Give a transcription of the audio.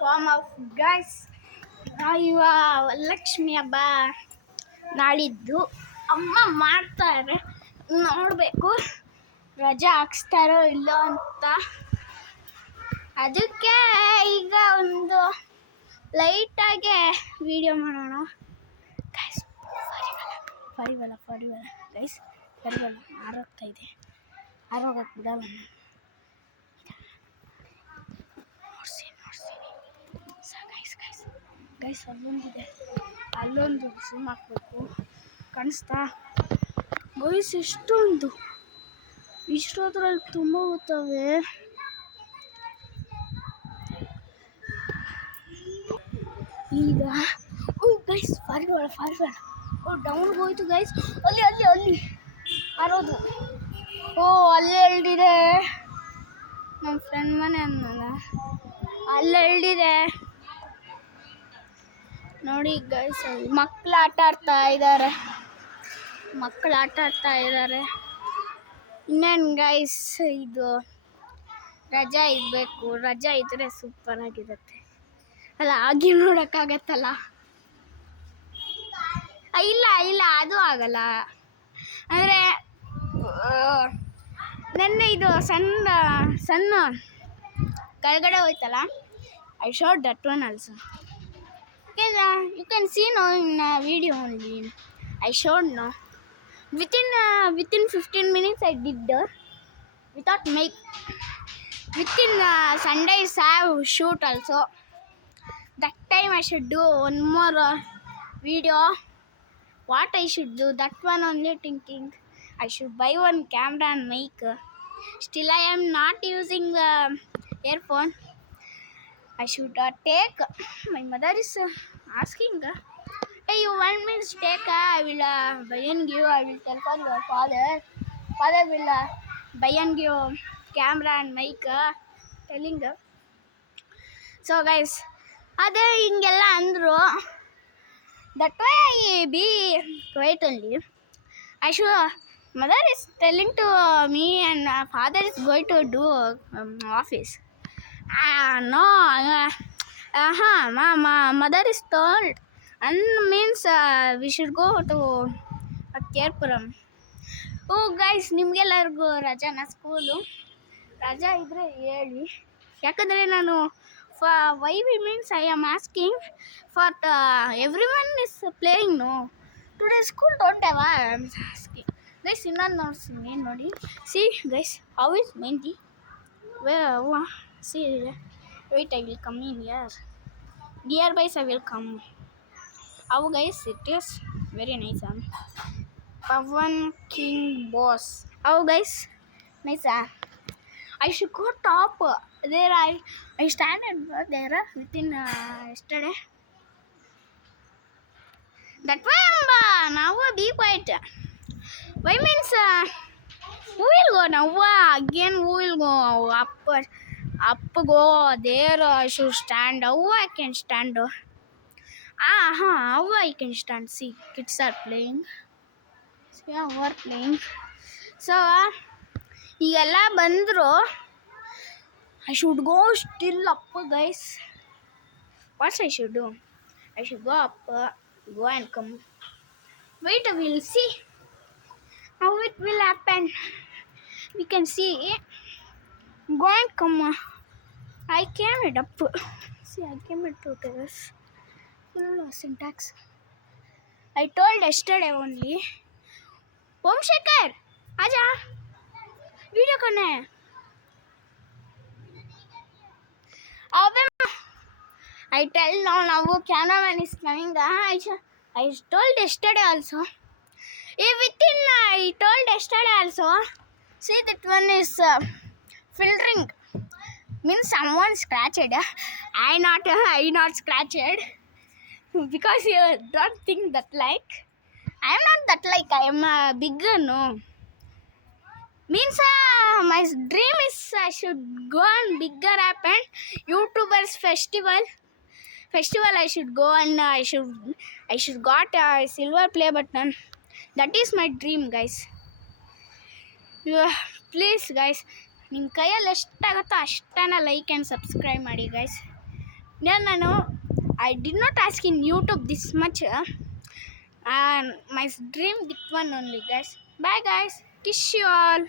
Form of guys. ಇವ ಲಕ್ಷ್ಮಿ ಹಬ್ಬ ನಾಳಿದ್ದು ಅಮ್ಮ ಮಾಡ್ತಾರೆ, ನೋಡಬೇಕು ರಜೆ ಹಾಕ್ಸ್ತಾರೋ ಇಲ್ಲೋ ಅಂತ. ಅದಕ್ಕೆ ಈಗ ಒಂದು ಲೈಟಾಗೆ ವಿಡಿಯೋ ಮಾಡೋಣ ಗೈಸ್. ಫರಿವಲ್ಲ ಗೈಸ್, ಫರಿವಲ್ಲ ಆರೋಗ್ತಾ ಇದೆ, ಆರೋಗಕ್ಕೆ ಬಿಡಲ್ಲ. ಗೈಸ್ ಅಲ್ಲೊಂದಿದೆ, ಅಲ್ಲೊಂದು ಝೂಮ್ ಹಾಕ್ಬೇಕು, ಕಾಣಿಸ್ತಾ ಗೈಸ್? ಇಷ್ಟೋದ್ರಲ್ಲಿ ತುಂಬ ಹೋಗ್ತವೆ. ಈಗ ಗೈಸ್ ಫಾರಿವಲ್ಲ ಡೌನ್ಗೆ ಹೋಯ್ತು ಗೈಸ್. ಅಲ್ಲಿ ಆರೋದು. ಅಲ್ಲೇ ಎಳ್ದಿದೆ, ನಮ್ಮ ಫ್ರೆಂಡ್ ಮನೆ ಅಂದಲ್ಲ, ಅಲ್ಲೇ ಎಳ್ದಿದೆ ನೋಡಿ ಗೈಸ್. ಅಲ್ಲಿ ಮಕ್ಕಳು ಆಟ ಆಡ್ತಾ ಇದ್ದಾರೆ. ಇನ್ನೇನು ಗೈಸ್, ಇದು ರಜಾ ಇರಬೇಕು, ರಜಾ ಇದ್ದರೆ ಸೂಪರ್ ಆಗಿರುತ್ತೆ ಅಲ್ಲ? ಹಾಗೆ ನೋಡೋಕ್ಕಾಗತ್ತಲ್ಲ? ಇಲ್ಲ ಅದು ಆಗಲ್ಲ. ಅಂದರೆ ನೆನ್ನೆ ಇದು ಸಣ್ಣ ಕೆಳಗಡೆ ಹೋಯ್ತಲ್ಲ, I showed that one also. You can see now in video only. I showed no. Within 15 minutes I did without make. Within Sundays I have shoot also. That time I should do one more video. What I should do? That one only thinking. I should buy one camera and mic. Still I am not using earphone. I should take. My mother is asking, hey, you want me to take? I will buy and give. I will tell for your father. Father will buy and give camera and mic. Telling. So guys, ಅದೇ ಹಿಂಗೆಲ್ಲ ಅಂದರು. That way I be quiet only. I should. Mother is telling to me and father is going to do office. No, mother is told, and means we should go to Kerpuram. Guys, ನಿಮಗೆಲ್ಲರಿಗೂ ರಜಾನ? School ರಜಾ ಇದ್ದರೆ ಹೇಳಿ, ಯಾಕಂದರೆ ನಾನು why means I am asking for everyone is playing, no? Today school don't have. I am asking. Guys, ಇನ್ನೊಂದು ನೋಡ್ತೀನಿ ನೋಡಿ. See guys, how is Mehndi? Where? See, wait, I will come in here. Nearby I will come. How guys, it is very nice. Pawan King Boss. How guys, nice. I should go top. There I stand and there within yesterday. That way now be quiet. Why means who will go now? Again who will go up go there? I should stand. How I can stand? How I can stand? See, kids are playing. See, we are playing. So ಈಗೆಲ್ಲ ಬಂದರು. I should go still up guys. What I should do? I should go up, go and come. Wait, we will see how it will happen. We can see. Go and come. I came it up. See, I came it to this. Full syntax. I told yesterday only. Om Shekhar, आजा video करना है. I tell now cameraman is coming. I told yesterday also. I told yesterday also. See, that one is filtering. Means someone scratched. I not scratched. Because you don't think that like. I am not that like. I am bigger, no. Means my dream is I should go on bigger happen. YouTubers festival I should go and I should got a silver play button. That is my dream guys. Please guys, ನಿಮ್ಮ ಕೈಯಲ್ಲಿ ಎಷ್ಟಾಗುತ್ತೋ ಅಷ್ಟನ್ನ like and subscribe ಮಾಡಿ guys. I did not ask in YouTube this much. And my dream, this one only, guys. Bye, guys. Kiss you all.